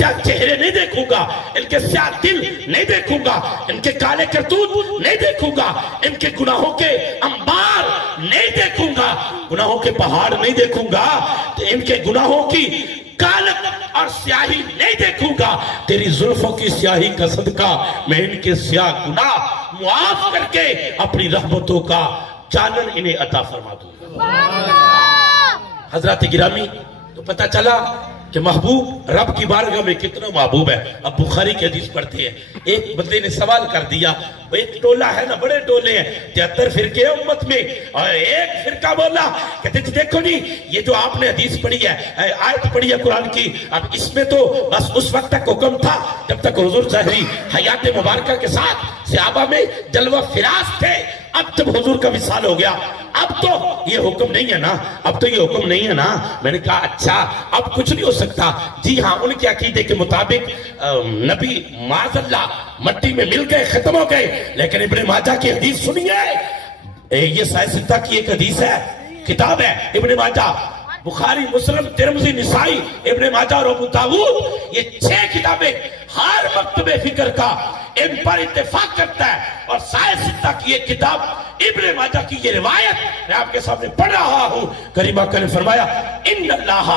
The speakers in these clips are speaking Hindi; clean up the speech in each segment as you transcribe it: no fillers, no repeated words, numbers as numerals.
क्या चेहरे नहीं देखूंगा, इनके स्याह दिल नहीं देखूंगा, इनके काले करतूत नहीं देखूंगा, इनके गुनाहों के अंबार नहीं देखूंगा, गुनाहों के पहाड़ नहीं देखूंगा, इनके गुनाहों की कालक और स्याही नहीं देखूंगा। तेरी जुल्फों की स्याही का सदका मैं इनके स्याह गुनाह मुआफ करके अपनी रहमतों का चानन इन्हें अता फरमा दूंगा। हजरत गिरामी, तो पता चला कि महबूब रब की बारगाह में कितना महबूब है। अब बुखारी की हदीस पढ़ते हैं। एक बंदे ने सवाल कर दिया, एक टोला है ना, बड़े टोले हैं, 73 फिरके हैं उम्मत में, और एक फिरका बोला कहते देखो नहीं, ये जो आपने हदीस पढ़ी है, आयत पढ़ी है कुरान की, अब इसमें तो बस उस वक्त तक हुक्म था जब तक हुजूर ज़ाहिरी हयात मुबारका के साथ सहाबा में जलवा फिराज थे। अब जब हुजूर का विसाल हो गया, अब तो ये हुक्म नहीं है ना, अब तो ये हुक्म नहीं है ना। मैंने कहा अच्छा, अब कुछ नहीं हो सकता। जी हाँ, उनके अकीदे के मुताबिक नबी माज़अल्लाह मट्टी में मिल गए, खत्म हो गए। लेकिन इब्ने माजा की हदीस सुनिए, ये साहित्य की एक हदीस है, किताब है इब्ने माजा, बुखारी, मुस्लिम, तिरमिज़ी, निसाई, इब्ने माजा और अबू दाऊद, ये 6 किताबें हर मकतबे फिक्र का इन पर इत्तेफाक करता है। और साहित्य की एक किताब इब्ने माजा की ये रिवायत मैं आपके सामने पढ़ रहा हूं। करीमा ने फरमाया, इन्नल्लाह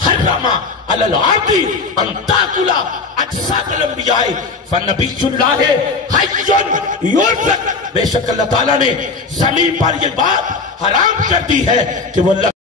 हर्रमा अलल आर्दी अन ताकुला अजसादल अंबिया फनबियुल्लाह हय्युन युरज़क। बेशक अल्लाह ताला ने जमीन पर ये बात हराम कर दी है कि वो